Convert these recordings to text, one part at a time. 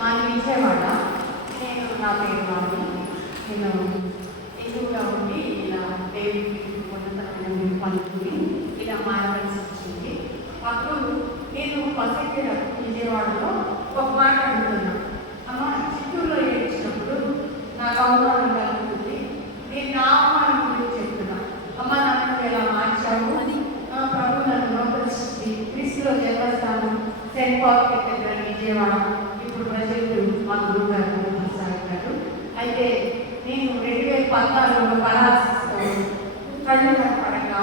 మాది విజయవాడ. నా పేరు వాణి. నేను ఎక్కువగా ఉండి ఇలా దేవుడికి ఉన్నతమైన పనుకుని ఇలా మారవలసి వచ్చింది. అప్పుడు నేను పసకి విజయవాడలో ఒక మాట అడుగుతున్నాను. అమ్మ, చిత్తూరులో ఏడ్చినప్పుడు నాకు అవమానం కలుగుతుంది. నేను నా అవమానం గురించి చెప్తున్నాను. అమ్మ, నన్ను ఎలా మార్చావు అని ప్రభు నన్ను నోపరిస్తుంది. క్రీస్తులో దేవస్థానం సెయింట్ పాల్ కేథడ్రల్ విజయవాడ ఇప్పుడు ప్రజెంట్ మా గురువు గారు కొనసాగుతారు. అయితే నేను 2014లో పరాసిస్తూ కళ్ళు కనపడక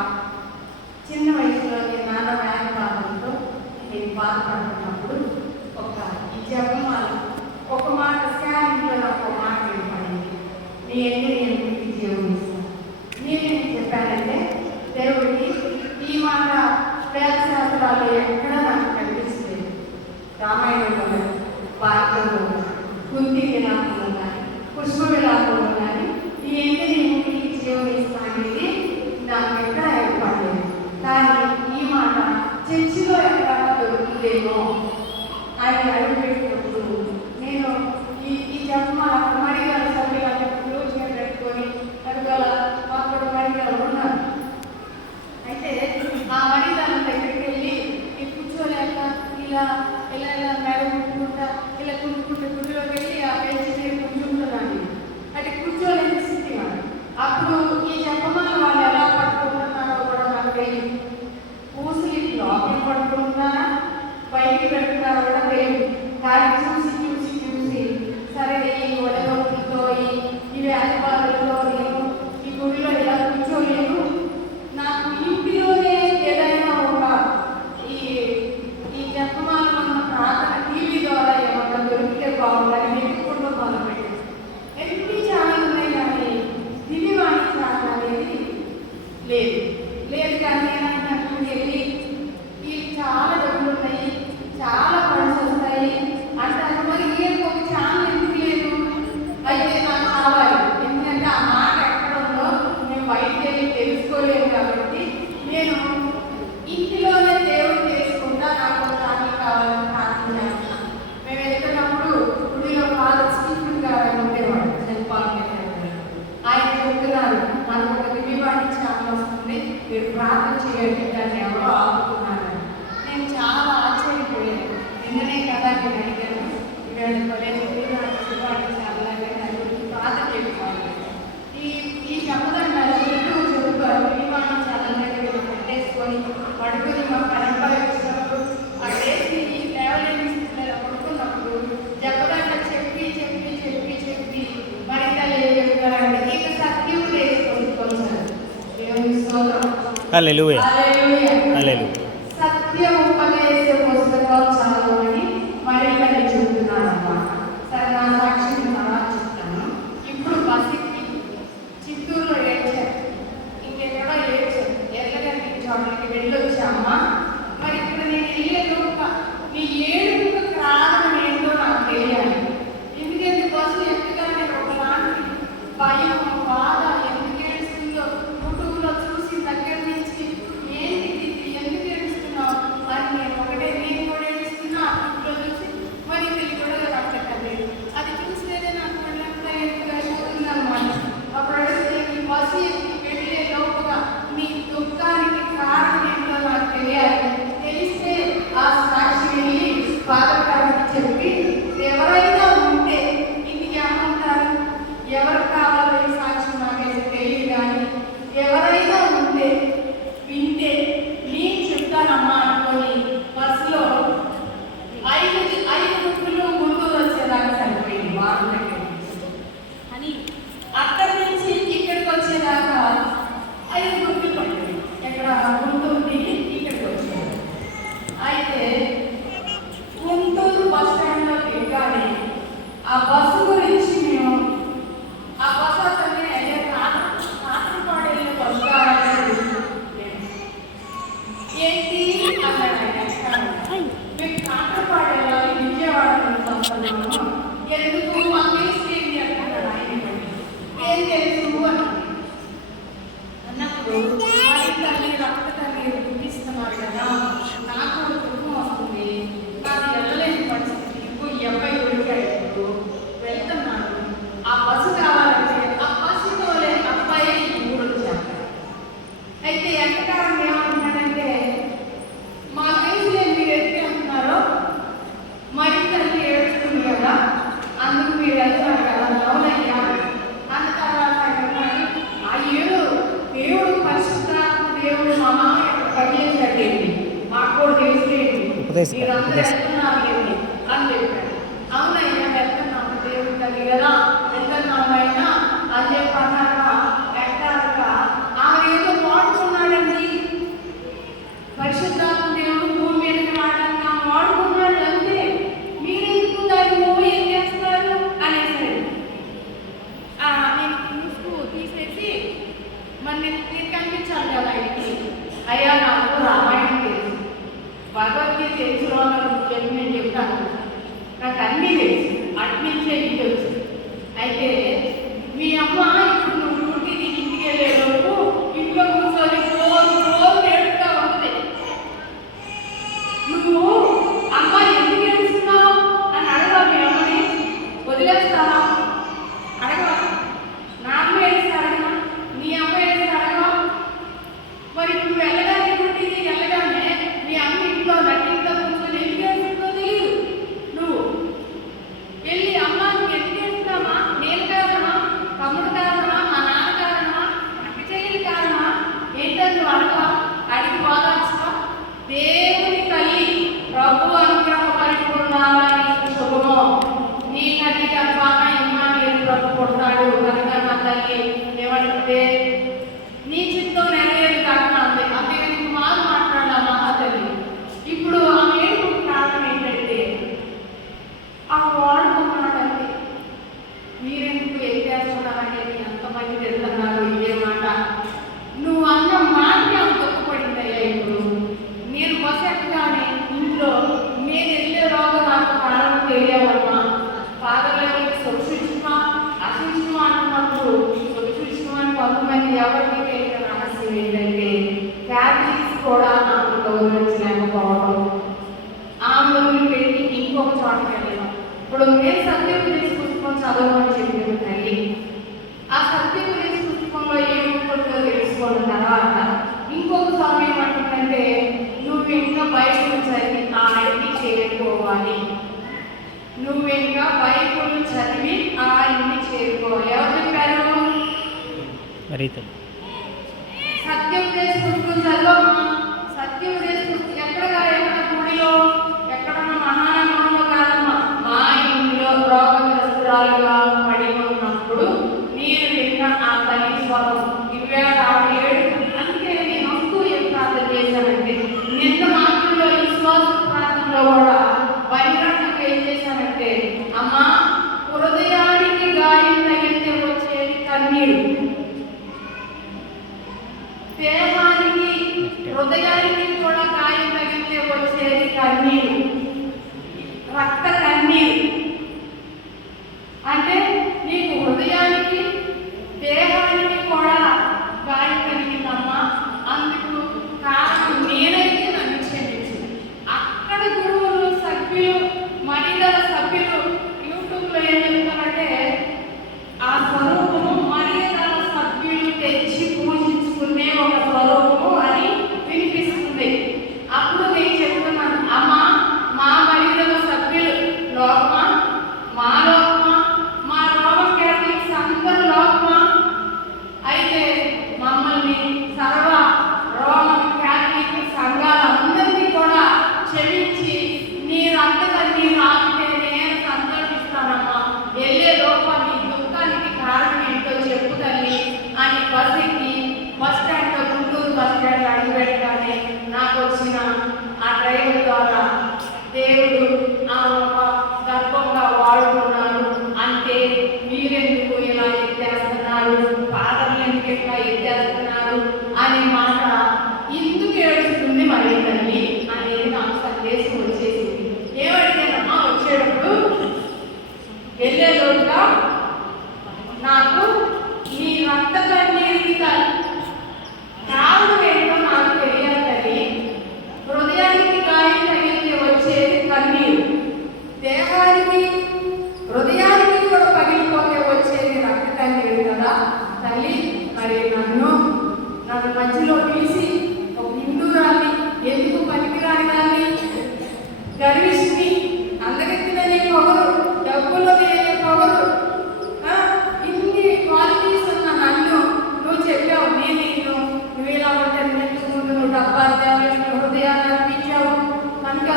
చిన్న వయసులో నాన్న వ్యాధిబాధలతో నేను బాధపడుతున్నప్పుడు ఈ జపమాల ఒక మాట స్కానింగ్లో నాకు ఒక మాట ఏర్పడింది. నీ ఎన్ని నేను జీవనిస్తాను. నేనేం చెప్పానంటే, దేవుడికి ఈ మాట వేదశాస్త్రాలు ఎక్కడ నాకు కనిపిస్తుంది. రామాయణంలో కానీ, భారతంలో కానీ, కుంతి విలాపంలో కానీ, పుష్ప విలాపంలో కానీ ఈ ఎన్ని నేను జీవనిస్తాను అనేది నాకు ఎక్కడ ఏర్పడలేదు. కానీ ఈ మాట చర్చిలో ఎక్కడ దొరుకుతుందేమో ఆయన అడుగుపెట్టినప్పుడు నేను ఈ జపమాల మడిగల సభ్యులు రోజుగా పెట్టుకొని అడుగల అక్కడ మడిగలు ఉన్నారు. అయితే ఆ మడిగల దగ్గరికి వెళ్ళి కూర్చోలేక ఇలా ఇలా ఇలా మెడ కుట్టుకుంటా ఇలా కుట్టుకుంటే గుడిలోకి వెళ్ళి ఆ బెంచ్ మీద కూర్చుంటున్నాను. అంటే కూర్చోలేని స్థితి వాడు. అప్పుడు ఈ జపమాల వాళ్ళు ఎలా పట్టుకుంటున్నారో కూడా నాకు తెలియదు. పూసి లోపల పట్టుకుంటున్నారా బయటికి పెడుతున్నారో కూడా తెలియదు. కానీ చూసి చూసి చూసి సరే ఈ ఒడగొట్టుతో ఈ వ్యాధిబాధలతో నేను ఈ గుడిలో ఇలా కూర్చోలేను. నాకు ఇంటిలోనే ఏదైనా ఒక ఈ జపమాల ఉన్న ప్రార్థన టీవీ ద్వారా ఏమన్నా దొరికితే బాగుందని వెతుక్కుంటూ మొదలుపెట్టాను. ఎన్ని ఛానల్ ఉన్నాయి కానీ దివ్యవాణి ఛానల్ అనేది లేదు. కానీ నేను అక్కడికి వెళ్ళి చాలా డబ్బులు ఉన్నాయి, చాలా ఫండ్స్ వస్తాయి అంటారు. మరి ఏం ఒక ఛానల్ ఎందుకు లేదు? అయితే నాకు కావాలి. ఎందుకంటే ఆ మాట ఎక్కడ ఉందో మేము బయటకు వెళ్ళి తెలుసుకోలేము. కాబట్టి నేను ఇంటిలోనే దేవుడు తెలుసుకుంటా నాకు ఒక ఛానల్ కావాలని ప్రార్థన చేస్తున్నాను. మేము వెళ్తున్నప్పుడు గుడిలో ఫాదర్ స్టీఫెన్ గారు ఉండేవాడు, సెయింట్ పాల్ కేథడ్రల్. ఆయన చెప్తున్నారు, నాకు ఒక దివ్యవాణి ఛానల్ వస్తుంది, మీరు ప్రార్థన చేయండి. దాన్ని ఎవరో ఆపుతున్నారు. నేను చాలా ఆశ్చర్యపోయాను. నిన్ననే కదా నేను అడిగాను, ప్రార్థన చేసుకోవాలి. ఈ శబ్దాలు చెబుతారు విమానం చాలా దగ్గర పెట్టేసుకొని పడుకుని మా పరంపర వచ్చినప్పుడు ఆ డేసి లేవలేని స్థితిలో పడుకున్నప్పుడు జపదాన్ని చెప్పి చెప్పి చెప్పి చెప్పి మరింత ఏం చెప్తారంటే ఇక సత్యం వేసుకొని కొలుస్తారు. దేవుని స్తోత్రం. హల్లెలూయా. సత్యం ఉపదేశ పుస్తకాలు చదవమని మరింత నేను చెబుతున్నాను అన్నమాట. సరే, నా సాక్షిని అలా చెప్తాను. ఇప్పుడు బస్సుకి చిత్తూరులో ఏడ్చారు, ఇంకెక్కడో ఏడ్చారు. ఎర్రగంటి చోట్లకి వెళ్ళొచ్చామ్మా. మరి ఇప్పుడు నేను వెళ్ళేలోక నీ ఏడుపుకు కారణం ఏంటో నాకు తెలియాలి. ఎందుకంటే బస్సు ఎక్కగానే ఒకలాంటి భయం, బాధ, ఎందుకు ఏడుస్తుందో కుటుంబంలో చూసి దగ్గర నుంచి ఏంటి ఎందుకు ఏడుస్తున్నావు అని నేను కూడా ఏడుస్తున్నా. ఆ ఇంట్లో చూసి మరి తెలియ కూడా రక్కలేదు. అది చూస్తేనే నాకు మళ్ళీ ఎందుకు అయిపోతుంది అన్నమాట. అప్పుడు అడిగితే ఈ బస్సు వెళ్ళే లోపుగా నీ దుఃఖానికి కారణం ఏంటో నాకు తెలియాలి. తెలిస్తే ఆ సాక్షి వెళ్ళి బాధపడాలని చెప్పి ఎవరైనా ఉంటే ఇంటికి ఏమంటారు, ఎవరు కావాలో ఈ సాక్షి నాకైతే తెలియదు. కానీ ఎవరైనా ఉంటే వింటే నేను చెప్తానమ్మా అనుకొని బస్సులో 5 గుర్తులు ముందు వచ్చేదాకా సరిపోయింది. వారం అని అక్కడి నుంచి ఇక్కడికి వచ్చేదాకా 5 గుర్తులు పట్టింది. ఎక్కడ గుంటూరు దిగి ఇక్కడికి వచ్చేది. అయితే గుంటూరు బస్ స్టాండ్లో దిగానే ఆ బస్సు గురించి మేము ఆ బస్సు అతన్ని కాటపాడేళ్ళ బస్సు కావాలని ఏంటి అన్నాడు ఆయన. మేము కాటపాడేళ్ళ విజయవాడ వస్తున్నాము, ఎందుకు మాకు తెలిసి అంటున్నాడు ఆయన. ఏం తెలుసు అన్నప్పుడు మరి తల్లి రక్త తల్లి గుర్తిస్తున్నారు కదా, నాకు దుఃఖం వస్తుంది, నాకు వెళ్ళలేని పరిస్థితి. ఈ అబ్బాయి దొరికాడు మీరందరూ వెళ్తున్నారు ఏంటి అని చెప్పాడు. అవునైనా వెళ్తున్నాము, దేవుడి తల్లి కదా వెళ్తున్నాము అయినా అని చెప్పన్నాక వెళ్తాక ఆమె ఏదో వాడుకున్నాడండి. పరిశుద్ధాత్మ దేవుడు భూమి మీదకి రావడానికి ఆమె వాడుకున్నాడు అంతే. మీరెందుకు దాన్ని నువ్వు ఏం చేస్తారు అనేసాడు. నేను తీసేసి మరి నేను కనిపించాలి కదా ఇంటికి. అయ్యా నాకు రామాయణం తెలుసు, భగవద్గీత తెలుసులో చెప్పి నేను చెప్తాను, నాకు అన్నీ తెలుసు, అట్నుంచే ఇంటికి వచ్చి. అయితే మీ అమ్మ ఇప్పుడు నువ్వు డ్యూటీకి ఇంటికి వెళ్ళేలోపు ఇంట్లో కూర్చొని రోజు ఏడుస్తూ ఉంటుంది. నువ్వు అమ్మ ఎందుకు ఏడుస్తున్నావు అని అడగా మీ అమ్మని, వదిలేస్తావా అడగవా? నా అమ్మ ఏడుస్తా అడగవా? నీ అమ్మ ఏడుస్తా అడగవా? మరి నువ్వు వెళ్ళగానే డ్యూటీకి వెళ్ళగానే మీ అమ్మ ఇంట్లో నటింట్లో కూర్చొని ఎందుకు ఏడుస్తుందో తెలియదు. నువ్వు వెళ్ళి అమ్మ నువ్వు ఎందుకు ఏడుస్తున్నామా, నేను కారణమా, తమ్ముడు కారణమా, మా నాన్న కారణమా, అక్క చెల్లెలు కారణమా ఏంటని నువ్వు అడగవా? అడిగి బాధ దేవుని తల్లి ప్రభు అనుగ్రహ పరిపూర్ణాలని శుభమో నీ తల్లి గర్భాన ఇమ్మానుయేలు ప్రభు కొడతాడు కనుక నా తల్లి ఏమంటే నీ చిత్తం నెరవేరు కాక అంతే. అంతే నీకు మారు మాట్లాడా మహాతల్లి. ఇప్పుడు ఆమె ఏడుపు కారణం ఏంటంటే ఆ వాడుకున్నాడంటే మీరెందుకు ఎత్తేస్తున్నారనేది ఎంతమంది తెలుస్తున్నారు ఇదే మాట. నువ్వు అన్న మాటకి ఆమె తొక్కుపడిందయ్యా. ఇప్పుడు నేను బస్సు ఎక్కగానే ఇంట్లో నేను వెళ్ళే రోజు నాకు కారణం తెలియాలమ్మా. పాదలకి సొచ్చుమా అసూచిమా అంటున్నప్పుడు సొచ్చుమా అని కొంతమంది ఎవరికి తెలియని రహస్యం ఏంటంటే ఫ్యామిలీస్ కూడా నాకు గౌరవించలేకపోవడం, ఆమె పెట్టి ఇంకొక చోటకి వెళ్ళడం. ఇప్పుడు నేను సత్యోపదేశ పుస్తకం చదవమని చెప్పిన తల్లి ఆ సత్యోపదేశ పుస్తకంలో ఏముంటుందో తెలుసుకోవడం తర్వాత ఇంకొక స్వామి ఏమంటుందంటే నువ్వు ఇంకా బైబుల్ చదివి ఆ ఇంటి చేరుకోవాలి, నువ్వు ఇంకా బైబుల్ చదివి ఆ ఇంటి చేరుకోవాలి. ఎవరు చెప్పారు? సత్యోపదేశ పుస్తకం చదవమ్మా. సత్యోపదేశ పుస్తకం ఎక్కడ గుడిలో ఎక్కడ మహానగరంలో కాదమ్మా, మా ఇంట్లో రోగగ్రస్తురాలుగా పడి ఉన్నప్పుడు నేను విన్న ఆ తల్లి స్వరం ఇవే ఏడు. అందుకే నేను వస్తూ ఏం ప్రార్థన చేశానంటే నిన్న మాటల్లో ఈ శ్వాస ప్రార్థనలో కూడా బహిరంగంగా ఏం చేశానంటే అమ్మా హృదయానికి గాయం తగిలితే వచ్చేది కన్నీరు, దేహానికి హృదయానికి కూడా గాయం తగిలితే వచ్చేది కన్నీరు, రక్త కన్నీరు. అంటే నీకు హృదయానికి దేహానికి కూడా గాయం కలిగిందమ్మా, అందుకు కారణం నేనైతే నన్ను క్షమించు. అక్కడ గురువులు సభ్యులు మహిళల సభ్యులు యూట్యూబ్లో ఏం చెప్తారంటే ఆ స్వరూపము మహిళల సభ్యులు తెచ్చి పూజించుకునే ఒక స్వరూపము అని వినిపిస్తుంది. అప్పుడు నేను చెప్తున్నాను అమ్మ మా మహిళల సభ్యులు లోకమా, మా లోకమా, మా రోమన్ క్యాథలిక్స్ అందరూ లోకమా? అయితే మమ్మల్ని సర్వ రోమన్ క్యాథలిక్ సంఘాలందరినీ కూడా క్షమించి నీరంతగా నీరు ఆపితే నేను సంతోషిస్తానమ్మా. వెళ్ళే లోపల నీ దుఃఖానికి కారణం ఏంటో చెప్పు తల్లి అని బస్సుకి బస్ స్టాండ్లో గుంటూరు బస్ స్టాండ్ అడుగు పెట్టగానే నాకు వచ్చిన ఆ డ్రైవర్ ద్వారా దేవుడు ఆ గర్భంగా వాడుకున్నారు. అంటే మీరెందుకు ఇలా ఎత్తేస్తున్నారు, పాదర్లు ఎందుకు ఎట్లా ఎత్తేస్తున్నారు అనే మాట ఎందుకు ఏడుస్తుంది మరి తల్లి అనేది నాకు సందేశం వచ్చేసింది. ఏమడిగానమ్మా వచ్చేటప్పుడు వెళ్ళేలోగా నాకు మీ రక్త కన్నీరికి కారణం ఏంటో నాకు తెలియాలి తల్లి. హృదయానికి గాయం తగిలితే వచ్చేది కన్నీరు, దేహానికి హృదయానికి కూడా పగిలిపోతే వచ్చేది రక్త కన్నీరు కదా తల్లి. మరి నన్ను మధ్యలో పిలిచి ఒక హిందూరాన్ని ఎందుకు పనికిరాని దాన్ని గర్విష్ని అందగెత్తినని పొగరు, డబ్బులో లేని పొగరు, ఇన్ని క్వాలిటీస్ ఉన్న నన్ను నువ్వు చెప్పావు. నేను నువ్వు ఇలా ఉంటే ముందు నువ్వు డబ్బాలు దేవాలని హృదయాన్ని అర్పించావు కనుక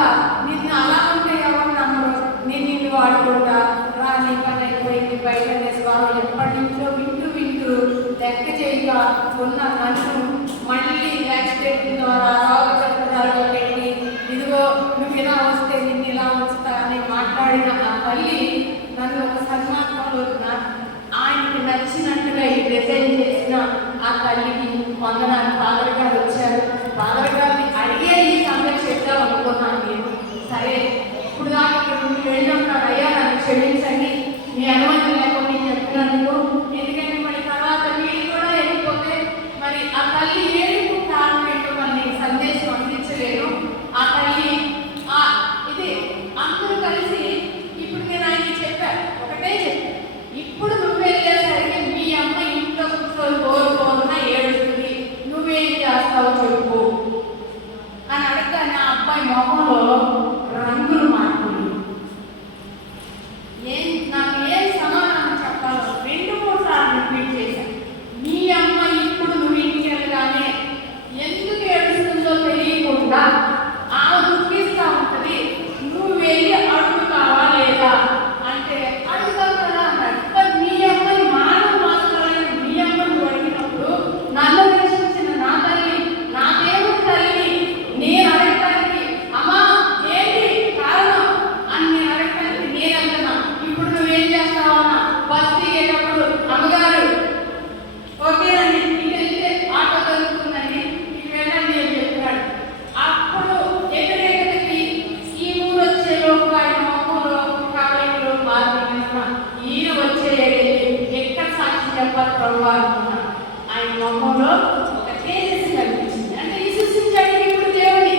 వాడుకుంటా రాని పని అయిపోయింది బయట స్వరం ఎప్పటి నుంచో వింటూ వింటూ లెక్క చేయక ఉన్న నన్ను మళ్ళీ యాక్సిడెంట్ ద్వారా రోగ చక్రాల్లో పెట్టి ఇదిగో నువ్వు ఇలా వస్తే నిన్ను ఇలా వస్తా అని మాట్లాడిన ఆ తల్లి నన్ను ఒక సన్మార్గంలో ఆయనకి నచ్చినట్టుగా ఈ డిజైన్ చేసిన ఆ తల్లికి వందనాలు. ఫాదర్ గారు వచ్చారు. ఫాదర్ గారిని అడిగే ఈ సమయం చెప్తాం అనుకున్నాను నేను. సరే ఇప్పుడు దాకా ఇక్కడ నుండి వెళ్ళుంటాడు, అయ్యా నన్ను క్షమించండి మీ అనుమతి లేకుండా నేను చెప్పినందుకు. ఎందుకంటే మరి తర్వాత మీరు కూడా వెళ్ళిపోతే మరి ఆ తల్లి ఏడుపు కారణం ఏంటో మరి నేను సందేశం అందించలేను. ఆ తల్లి ఇది అందరూ కలిసి ఇప్పుడు నేను ఆయన చెప్పాను, ఒకటే చెప్పాను, ఇప్పుడు నువ్వు వెళ్ళేసరికి మీ అమ్మ ఇంట్లో కూర్చొని కోరుకోరున్నా ఏడుస్తుంది, నువ్వేం చేస్తావు చెప్పు అని అడగగానే ఆ అబ్బాయి మొహంలో రంగులు మారుతుంది. నాకు ఏం సమాధానం చెప్పాలో 2-3 సార్లు రిపీట్ చేశాను. మీ అమ్మ ఇప్పుడు నువ్వు ఇంటికి వెళ్ళగానే ఎందుకు ఏడుస్తుందో తెలియకుండా ఆమె దుఃఖిస్తూ ఉంటుంది, నువ్వు వెళ్ళి అడుగుతావా లేదా అంటే అడుగుతావు కదా అన్నాడు. మీ అమ్మని మానవ మాత్రమే మీ అమ్మ నువ్వు అడిగినప్పుడు నన్ను రక్షించిన నా తల్లి, నా దేవుడి తల్లిని నేను అడగటానికి అమ్మా ఏంటి కారణం అని నేను అడగటానికి నేను అంటున్నా. ఇప్పుడు నువ్వేం చేస్తావన్నా బస్ దిగేటప్పుడు అమ్మగారు ఓకేనండి ఇంటికి వెళ్తే ఆటో దొరుకుతుందండి ఇంటికి వెళ్ళండి అని చెప్తున్నాడు. అప్పుడు ఎదురెక్కడికి ఈ ఊరు వచ్చే లోపు ఆయన మొక్కలు కాలేజీలో బాధ్యత ఈయన వచ్చే ఎక్కడ సాక్షి చెప్పాలి ప్రభు అనుకున్నాను. ఆయన మొహంలో ఒక తేజస్సు కనిపించింది. అంటే విశ్వసించాడు ఇప్పుడు దేవుని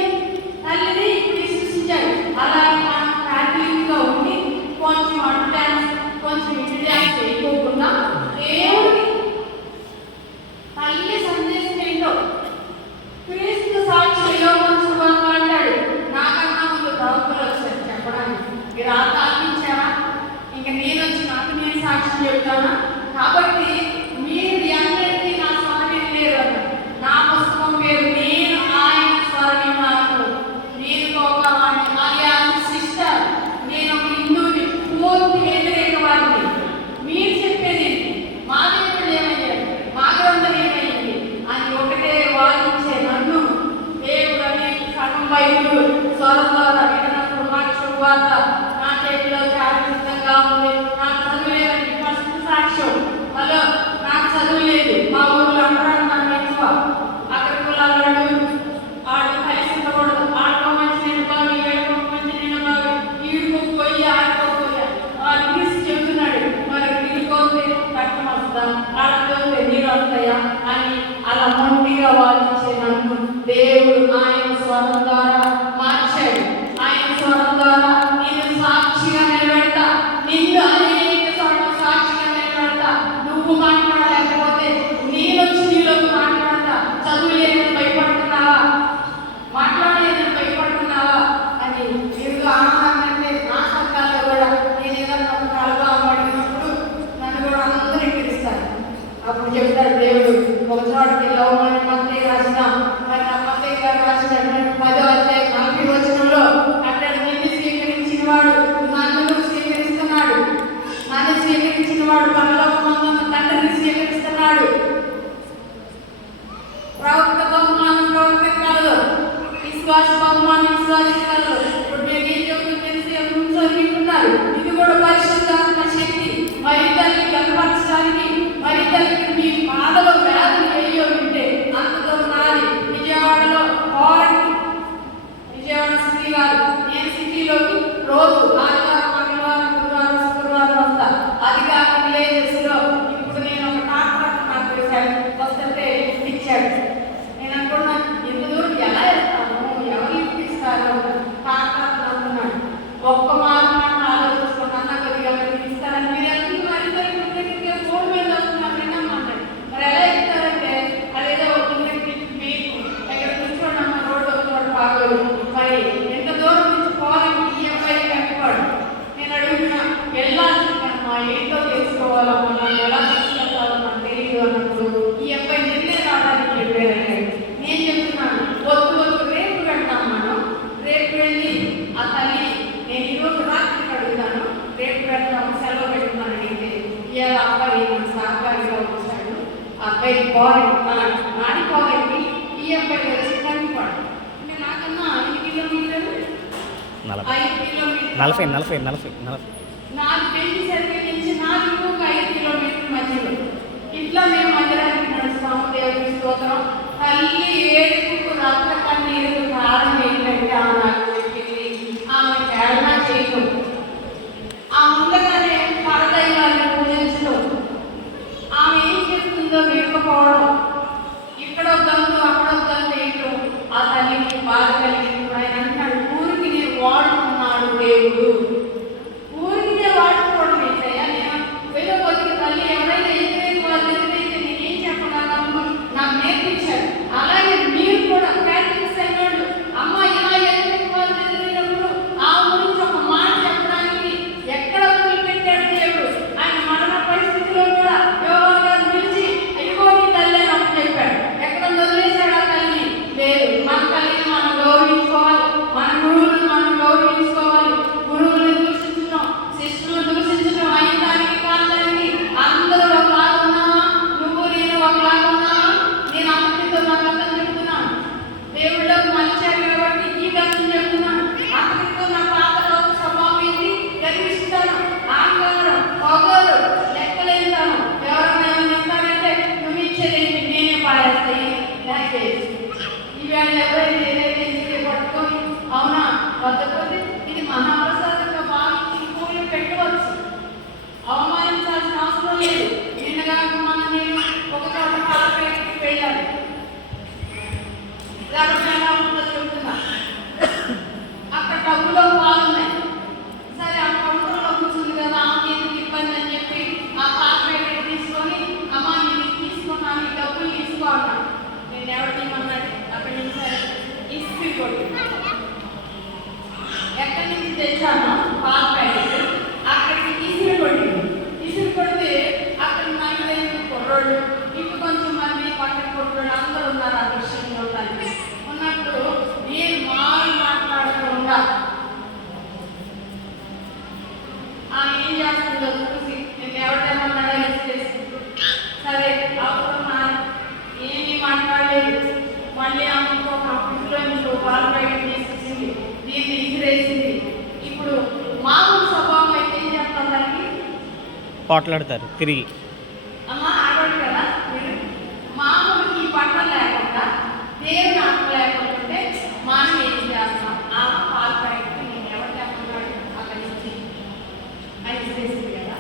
తల్లిని ఇప్పుడు విశ్వసించాడు. అలాగే మనం ఫ్యామిలీగా ఉండి కొంచెం అటు డ్యాన్స్ కొంచెం ఇటు డ్యాన్స్ చేయకోకుండా దేవుని తల్లి సందేశం ఏంటో క్రీస్తు సాక్షి యోగం అంటాడు. నాకన్నా ముందు ప్రవక్తలు వచ్చారు చెప్పడానికి, మీరు ఆలోచించారా? ఇంకా నేను వచ్చి నాకు నేను సాక్ష్యం చెప్తానా? కాబట్టి మీరు అందరికీ నా స్వామి లేరు. నా పుస్తకం పేరు నేను ఆయన స్వామి మార్పు. నేను గొప్పవాడిని అలియా సిస్టర్, నేను ఒక హిందువుని పూర్తి వ్యతిరేక వాడిని. మీరు చెప్పేది మా దేవుడు ఏమయ్యారు, మా గ్రంథం ఏమయ్యింది అని ఒకటే వాదించే నన్ను దేవుడు అని సగం బైబిల్ స్వరం ద్వారా వినప్పుడు మాట శుభవార్త నా చేతిలో చాలా సిద్ధంగా ఉంది. నాకు చదువులేదని ఫస్ట్ సాక్ష్యం. హలో నాకు చదువులేదు, మా ఊళ్ళో అందరూ నన్ను ఎక్కువ అక్కడ కులాలు ఆడు కలిసి ఉండకూడదు, ఆడుకో మంచి నేను బాగు ఏడుకో మంచి నేను బాగు ఈడుకోపోయి ఆడుకోపోయా ఇంగ్లీష్ చెబుతున్నాడు. మరి ఈడుకోతే కష్టం వస్తాం, ఆడకపోతే నీరు వస్తాయా అని అలా మొండిగా వాదించే నన్ను దేవుడు ఆయన స్వరం ద్వారా మార్చాడు. ఆయన స్వరం ద్వారా నేను సాక్షిగా నిలబెడతా, నిన్ను అనేక చోట్ల సాక్షిగా నిలబెడతా. నువ్వు మాట్లాడలేకపోతే నేను వచ్చి నీలోకి మాట్లాడతా. చదువు లేదని భయపడుతున్నావా, మాట్లాడలేదని భయపడుతున్నావా అని మీరు ఆనందంటే నా సంఘాల్లో కూడా నేను ఏదన్నా ఒక కలగా అడిగినప్పుడు నన్ను కూడా అందరూ పిలుస్తారు. అప్పుడు చెప్తాడు దేవుడు ఒక చోటకి లవమని మత్తయి రాసిన మరి ఆ మత్తయి గారు రాసినటువంటి 10వ అధ్యాయం 40వ వచనంలో అతడు నిన్ను స్వీకరించిన వాడు నన్ను స్వీకరిస్తున్నాడు, నన్ను స్వీకరించిన వాడు పరలోకమందున్న తండ్రిని స్వీకరిస్తున్నాడు. ప్రవక్త బహుమానం ప్రవక్త కలదు, విశ్వాస బహుమానం విశ్వాస కలదు. ఇప్పుడు నేను ఏం చెప్తున్నా తెలిసి వింటున్నారు. ఇది కూడా పరిశుద్ధాత్మ శక్తి మరి తల్లి కనపరచడానికి మరి తల్లికి మీ పాదలో వ్యాధులు అయ్యో ఉంటే అంతతో నాది విజయవాడలో విజయవాడ సిటీ గారు నేను సిటీలోకి రోజు ఆదివారం మంగళవారం గురువారం శుక్రవారం వస్తా. అది కాక విలేజెస్ లో ఇప్పుడు నేను ఒక ట్రాక్టర్ నాకు వస్తే ఇచ్చాడు. నేను అనుకున్నాను ఎంత దూరం ఎలా వేస్తాను, ఎవరు ఇప్పిస్తారు ట్రాక్టర్ అనుకున్నాడు. ఒక్క మాత్రం ఆలోచిస్తున్నాను నాకు కొద్దిగా ఇస్తారని మీరు వెళ్తున్నారు. ఫోన్ మీద వస్తున్నారు విన్నామంటాడు. మరి ఎలా ఇస్తారంటే అదేదో మీకు ఎక్కడ కూర్చోండి రోడ్డు వస్తున్నాడు బాగోదు. మరి ఎంత దూరం నుంచి పోవాలని ఈ అబ్బాయి కట్టుకోడు. నేను అడుగుతున్నా వెళ్ళాల్సి మా ఏంటో తెలుసుకోవాలమ్మా, నన్ను ఎలా తీసుకెళ్తాలో నాకు తెలియదు అన్నప్పుడు ఈ అబ్బాయి నిన్నే రావడానికి చెప్పారండి. నేను చెప్తున్నాను వద్దు రేపు వెళ్తాం, మనం రేపు వెళ్ళి ఆ తల్లి నేను ఈరోజు రాత్రికి అడుగుతాను వెరీ బారింగ్ అన్నాడు. నాడిపోయింది ఈ అబ్బాయి వచ్చి కనిపాడు. అంటే నాకన్నా 5 కిలోమీటర్లు 40 నాకు పెళ్లి సర్కిల్ నుంచి నాకు ఇంకొక 5 కిలోమీటర్ల మధ్యలో ఇట్లా మేము మందిరానికి నడుస్తాము. దేవుడికి స్తోత్రం. తల్లి ఏడుపు రక్త కన్నీరు కారణం ఏంటంటే ఆమె నాకు చెప్పింది ఆమె కేరళ చేయడం, ఆ ముందుగానే పరదైవాన్ని పూజించడం, ఆమె ఏం చెప్తుందో వినకపోవడం, ఇక్కడ వద్దంతో అక్కడ వద్దంతో వేయటం ఆ తల్లికి బాధ కలిగింది. ఆయన అంటాడు ఊరికి నేను వాడుకున్నాడు దేవుడు. ఊరికి వాడుకోవడం ఏంటయ్యా? నేను వేదోపతికి తల్లి ఎవరైనా ఎదురైతే వాళ్ళు ఎదురైతే నేనేం చెప్పగలను నాకు నేర్పించారు. అలాగే మీరు కూడా ప్రాక్టీస్ అయినాడు అమ్మ ఇలా ఎదురైతే వాళ్ళు ఎదురైనప్పుడు ఆ గురించి ఒక మాట చెప్పడానికి ఎక్కడ వదిలిపెట్టాడు దేవుడు. ఆయన మరణ పరిస్థితిలో కూడా యోగా గారు పిలిచి ఇదిగో నీ తల్లి అని చెప్పాడు. ఎక్కడ వదిలేశాడు ఆ తల్లి? లేదు. మన తల్లిని మనం గౌరవించుకోవాలి, మన గురువులను మనం గౌరవించుకోవాలి. గురువులను దూషించడం, శిష్యులను దూషించడం అయిన దానికి కాదని అందరూ ఒకలాగా ఉన్నావా? నువ్వు నేను ఒకలాగా ఉన్నావా? నేను అమ్మటితో నా కథం చెప్తున్నాను. దేవుళ్ళకు మలిచారు కాబట్టి ఈ కథం చెప్తున్నాను. అక్కడితో నా పాతలో స్వభావం ఏంటి? గర్విస్తాను, ఆంగారం, పొగరు, లెక్కలేస్తాను. ఎవరైనా ఇస్తానంటే నువ్వు ఇచ్చేదేంటి నేనే పారేస్తాయి. దయచేసి ఈవేళ ఎవరైనా ఏదైతే పట్టుకొని అవునా వద్దపోతే ఇది మహాప్రసాదంగా భావించి పూలు పెట్టవచ్చు. అవమానించాల్సిన అవసరం లేదు. నిన్నగా నేను ఒక చోట పాలపేటకి వెళ్ళాను. ఎలా ఉందో చెప్తున్నా. అక్కడ డబ్బులో పాలున్నాయి. సరే ఆ కౌంటర్లో కూర్చుంది కదా, ఆమె ఎందుకు ఇబ్బంది అని చెప్పి ఆ పాలపేట తీసుకొని అమ్మ నేను తీసుకున్నాను ఈ డబ్బులు తీసుకో అన్నా. నేను ఎవరు తీయమన్నాడు? అక్కడి నుంచి ఇస్త్రీ కొట్టి ఎక్కడి నుంచి తెచ్చాను పాల ప్యాకెట్ అక్కడికి ఇసురు కొడితే అక్కడ 4-5 కుర్రోళ్ళు ఇంకా కొంచెం మంది పక్కన కుర్రోళ్ళు అందరూ ఉన్నారు. ఆ దృశ్యంలో ఉన్నప్పుడు నేను మాట్లాడకుండా ఆమె ఏం చేస్తుందో చూసి నేను ఎవరిదేమన్నాడో ఇసుకేసుకుంటూ సరే అవసరం ఏమీ మాట్లాడలేదు. మళ్ళీ ఆమె ఇంకొక ఇంట్లో ఇంకో పాల ప్యాకెట్ తీసుకొచ్చింది, దీన్ని ఇసిరేసింది. ఇప్పుడు మామూలు స్వభావం అయితే ఏం చేస్తాం దానికి? పోట్లాడతారు తిరిగి. అమ్మ ఆడవాడు కదా మీరు. మామూలు ఈ బట్టలు లేకుండా దేవుని ఆత్మ లేకుంటే మనం ఏం చేస్తాం? ఆమె పాల ప్యాకెట్ నేను ఎవరు చెప్పన్నాడు అక్కడి నుంచి అని ఇసిరేసింది కదా.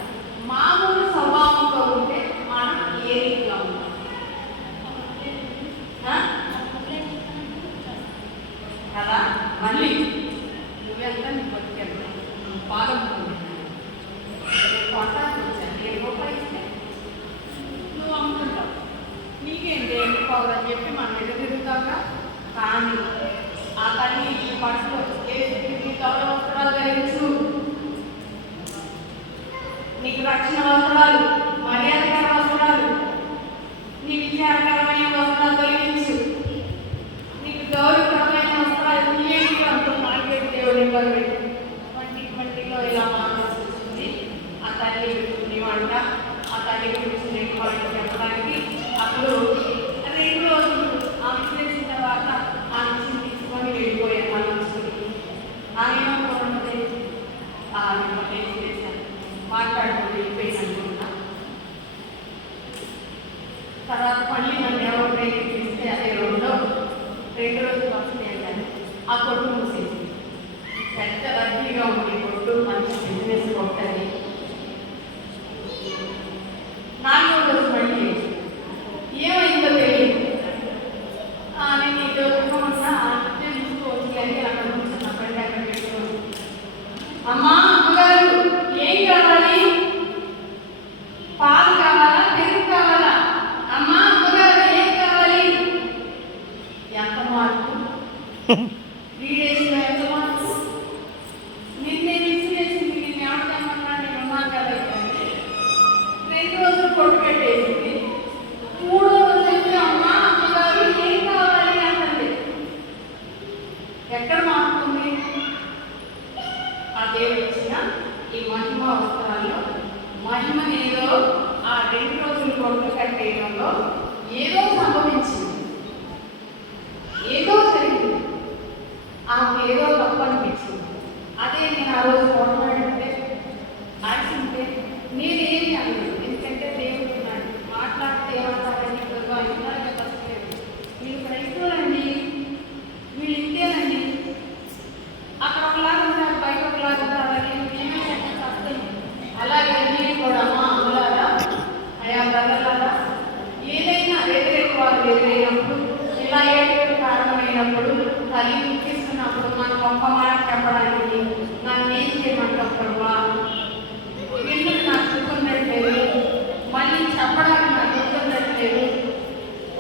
మామూలు స్వభావంతో ఉంటే మనం ఏ రీతిగా ఉంటాం? కదా మళ్ళీ నువ్వెంత నీ బతికెళ్తా పాదం కొట్టాల్సి వచ్చాను. 7 రూపాయలు ఇస్తే నువ్వు అమ్ముకుంటావు. నీకేంటి ఎన్నుకోవాలని చెప్పి మనం ఎదుగుతాగా. కానీ ఆ తల్లి ఈ పట్టులో ఏ తొడ వస్త్రాలు ధరించు, నీకు రక్షణ వస్త్రాలు, మర్యాదకర వస్త్రాలు, నీ విచారకరమైన వస్త్రాలు తొలగించు, నీకు గౌరవకరమైన వస్త్రాలు నీటి అంటూ మార్కెట్ దేవుడి 2020లో ఇలా మాట్లాడాల్సి వచ్చింది. ఆ తల్లి పెట్టుకునే వంట, ఆ తల్లి పెట్టుకునే వంట చెప్పడానికి అప్పుడు 2 రోజులు ఆమె చేసిన తర్వాత ఆమె తీసుకొని వెళ్ళిపోయాను. మన ఆమె చేశాను మాట్లాడుతూ వెళ్ళిపోయినా. తర్వాత మళ్ళీ నన్ను ఎవరు తీసుకే అదే రోజులో 2 రోజులు వస్తున్నాయి కానీ ఆ కొట్టు మూసేసి పెద్ద రద్దీగా ఉంది కొట్టు, మంచి బిజినెస్ కొట్టని. 4వ రోజు మళ్ళీ ఏమైందో తెలియదు. నేను ఈ దొరకకుండా చూసుకోవచ్చు అని అక్కడ కూర్చున్న బండి అక్కడ పెట్టుకోవచ్చు. అమ్మా అమ్మగారు ఏం కావాలి? పాలు కావాలా, పెరుగు కావాలా? అమ్మా అమ్మగారు ఏం కావాలి? ఎంత మార్పు! 3 డేస్లో ఎంత మార్పు! నిన్నే విసిరేసింది. నిన్ను ఎవరికేమన్నా నేను ఉన్నాను కదా. 2 రోజులు కొట్టు పెట్టేసింది. 3వ రోజు అమ్మా అమ్మగారు ఏం కావాలి అంటుంది. ఎక్కడ మారుతుంది? ఆ దేవుడు ఇచ్చిన ఈ మహిమ వస్త్రాల్లో మహిమ ఏదో ఆ 2 రోజులు కొట్టు కట్టేయడంలో ఏదో సంభవించింది, ఏదో జరిగింది, ఆమె ఏదో తప్పు అనిపించింది. అదే నేను ఆ రోజు పోరాడుంటే ఆడుతుంటే నేనేమి అనలేదు. ఎందుకంటే దేవుడు ఉన్నాడు. మాట్లాడితే ఏమంటారని వీళ్ళు క్రైస్తవులండి, వీళ్ళు ఇంతేనండి, అక్కడ ఒకలాగా ఉంటారు, బయట ఒకలాగా ఉంటారని మేమే తప్పని. అలాగే నేను కూడా మా అమ్మలాగా అయా బ్రదర్లాగా ఏదైనా వ్యతిరేక వాళ్ళు ఎదురైనప్పుడు, ఇలా ఏడుపు కారణమైనప్పుడు, తల్లి ముఖ్యిస్తున్నప్పుడు మనం గొప్ప మాట చెప్పడానికి నన్ను ఏం చేయమంటాం ప్రభా, ఎందుకు నాకు గుర్తున్నట్లేదు, మళ్ళీ చెప్పడానికి నాకు గుర్తున్నట్లేదు.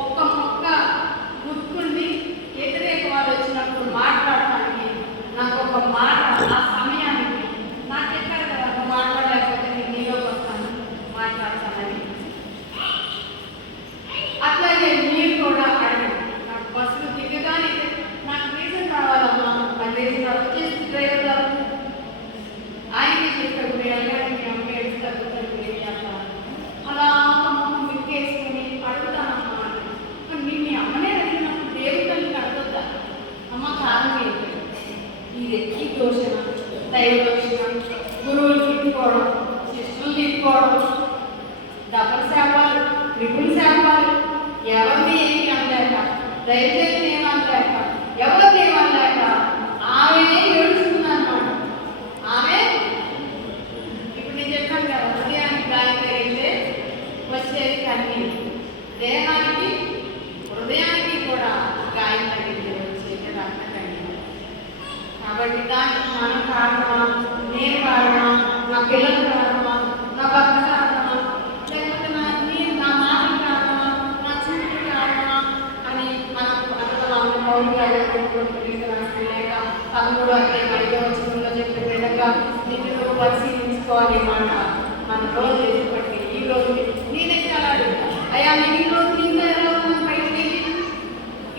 ఒక్క మొక్క గుర్తుండి వ్యతిరేక వాళ్ళు వచ్చినప్పుడు మాట్లాడటానికి నాకు ఒక మాట ఆ సమయానికి నాకెక్కడ కదా నువ్వు మాట్లాడలేకపోతే నేను నీలోకి వస్తాను మాట్లాడతానని. అట్లాగే మీరు కూడా అడగండి. నాకు బస్సులు దిగగానే నాకు రీజన్ కావాలమ్మా, నాకు రీజన్ వచ్చేసి డ్రైవర్ గారు ఆయనే చెప్పాడు, మీరు అడగండి, మీ అమ్మ ఏడుస్తారు ఏం చేస్తారు అలా మిక్కేసుకుని అడుగుతానమ్మా. మీ అమ్మనే అడిగినప్పుడు దేవుడి తల్లిని అడగొద్దా? అమ్మ కారణం ఏంటి? ఈ దోషణ, దైవ దోషణ, గురువులు తిట్టుకోవడం, శిష్యులు తిట్టుకోవడం, డబల్ శాపాలు, ట్రిపుల్ శాపాలు, ఎవరిని ఏమి అనలేక, దయచేసి ఏమనలేక, ఎవరిని ఏమనలేక ఆమె ఏడుస్తుంది అన్నమాట. ఆమె ఇప్పుడు నేను చెప్పాను కదా, హృదయానికి గాయం తగిలితే వచ్చేది కన్నీరు, దేహానికి హృదయానికి కూడా గాయం తగిలితే వచ్చేది రక్త కన్నీరు. కాబట్టి దానికి మనం కారణమా, నేను కారణమా, నా పిల్లలు కారణమా, నా భర్త కారణమా, లేకపోతే నా మాటలు కారణమా, నా చూపులు కారణమా అని మనం అంతలో పౌరులు లేక 13:5 చెప్పిన విధంగా నిన్ను పరిశీలించుకోవాలి మాట మన రోజు ఎదురుపట్టి ఈ రోజు నేనైతే అలా అడుగుతా, అయ్యా నేను ఈ రోజు నిన్న ఎలా ఉన్నాను, బయటికి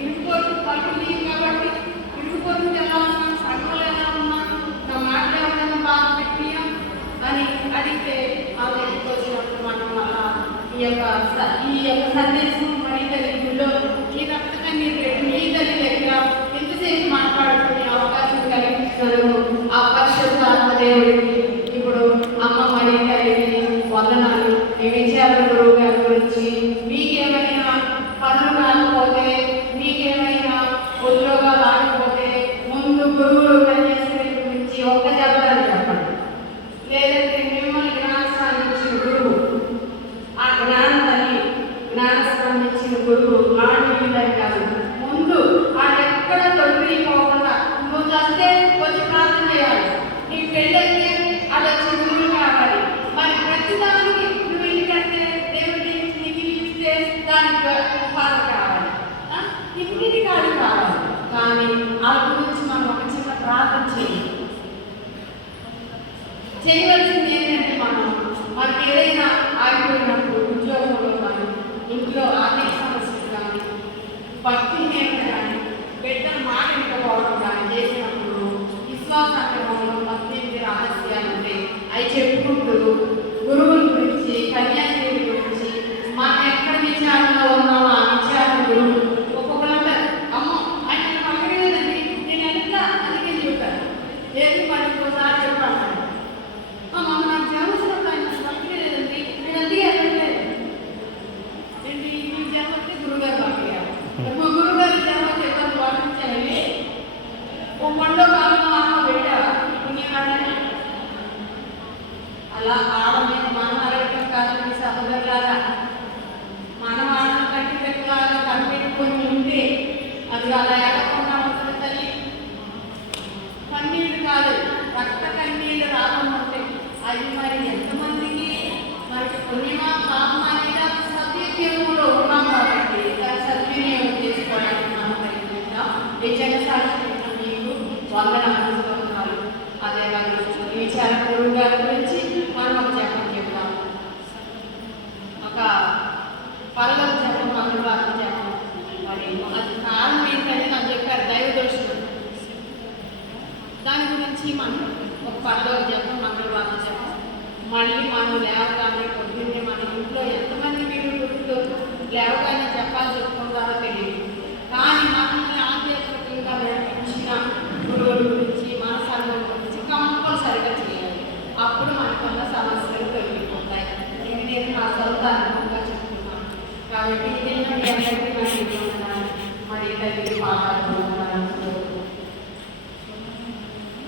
ఇరుకోరు పలుకులు కాబట్టి ఇరుకోరు ఎలా ఉన్నాను, సంఘంలో ఎలా ఉన్నాను, నా మాటలు ఎవరైనా బాగా పెట్టియా అని అడిగితే ఆ దగ్గరికి వచ్చినప్పుడు మనం అలా ఈ యొక్క సందేశం మరీ తెలుగులో ఈ రక్తంగా మీరు పెట్టి మీ తల్లి దగ్గర ఎంతసేపు మాట్లాడుకునే అవకాశం కలిగిస్తున్నారు ఆ పరిశుద్ధ ఆత్మదేవుడికి. ఇప్పుడు అమ్మ మరీ తల్లికి వందనాలు. మీ విచారణ గురువు గారి గురించి మీకేమైనా పనులు కాకపోతే, మీకేమైనా ఉద్యోగాలు ఆగకపోతే ముందు గురువులు కన్యాశ్రీ గురించి ఒక్క చెప్పాలని చెప్పండి. లేదంటే మిమ్మల్ని జ్ఞానస్థానం ఇచ్చిన గురువు, ఆ జ్ఞానాన్ని జ్ఞానస్థానం ఇచ్చిన గురువు ఆడవిలై కాదు, ముందు ఎక్కడ తొలగిపోకుండా నువ్వు చస్తే వచ్చి ప్రార్థన చేయాలి. నీ పెళ్ళైతే అది వచ్చి గురువులు కావాలి. మరి ప్రతిదానికి నువ్వు ఇంటికంటే దేవుడి నీకు ఇస్తే దానికి పాట కావాలి, ఇంటికి కాదు కావాలి. కానీ ఆ గురించి మనం ఒక చిన్న ప్రార్థన చేయవలసింది ఏంటంటే మనకి ఏదైనా ఆగిపోయినప్పుడు ఉద్యోగంలో కానీ, ఇంట్లో ఆర్థిక సమస్యలు కానీ, భక్తి నేర్పు కానీ, బిడ్డల మాట వినకపోవడం కానీ చేసినప్పుడు విశ్వాసక్రమంలో 18 రహస్యాలు ఉంటాయి. అవి చెప్పుకుంటూ గురువుల గురించి, కన్యాశ్రీ గురించి, మనం ఎక్కడ విచారణలో ఉన్నామో ఆ విచారణ గురువు ఒక్కొక్కరు అమ్మో ఆయన పక్కన లేదండి నేను ఎంత అందుకే చెప్తాను, లేదు మరి ఇంకోసారి చెప్పాను మమ్మ నాకు జన్మసినప్పుడు ఆయన పక్కన లేదండి నేను అందుకే వెళ్ళలేదు ఏంటి మీ జన్మకి గురుగారు పక్కగా మా గురుగారు జన్మ చెప్పాను వాటించాలని ఓ పండో కాలంలో అమ్మ పెట్టావా పుణ్యకాండని అలా ఆడమని మనం అడగటం కాదని సహోదరులాగా మనం ఆడని కట్టి పెట్టలాగా కనిపెట్టుకొని ఉంటే అది అలా ఏడకుండా ఉంటుంది తల్లి. కన్నీళ్ళు కాదు, రక్త కన్నీళ్ళు రాకుండా ఉంటాయి. అది మరి ఎంతమందికి మనకి పుణ్యమా పాపమా అనేది సద్వినియోగంలో ఉన్నాం కాబట్టి దాన్ని సద్వినియోగం చేసుకోవడానికి మనం ప్రయత్నిద్దాం. నిజంగా సాక్షి మీకు వందనాలు. అదేలాగా ఈ విచారణ గురువు గారి గురించి మనం ఒక జపం చెప్తాం, ఒక పరలోక జపం, మంగళవారం జపం. మరి అది కారణం ఏంటంటే నాకు చెప్పారు దైవ దోషం. దాని గురించి మనం ఒక పరలోక జపం, మంగళవారం జపం. మళ్ళీ మనం లేవగానే పొద్దున్నే మన ఇంట్లో ఎంతమంది వీళ్ళు ఎవరికైనా చెప్పాలి చెప్పుకుంటారో తెలియదు. కానీ మనల్ని ఆధ్యాత్మికంగా నడిపించిన గురువుల గురించి మన సంఘం గురించి కంపల్సరిగా చేయాలి. అప్పుడు మనకున్న సమస్యలు తొలగిపోతాయి. ఇది నేను నా సొంత అనుభవంగా చెప్తున్నాను. కాబట్టి ఇదే మీ అందరికీ మరి తల్లి పాఠాలు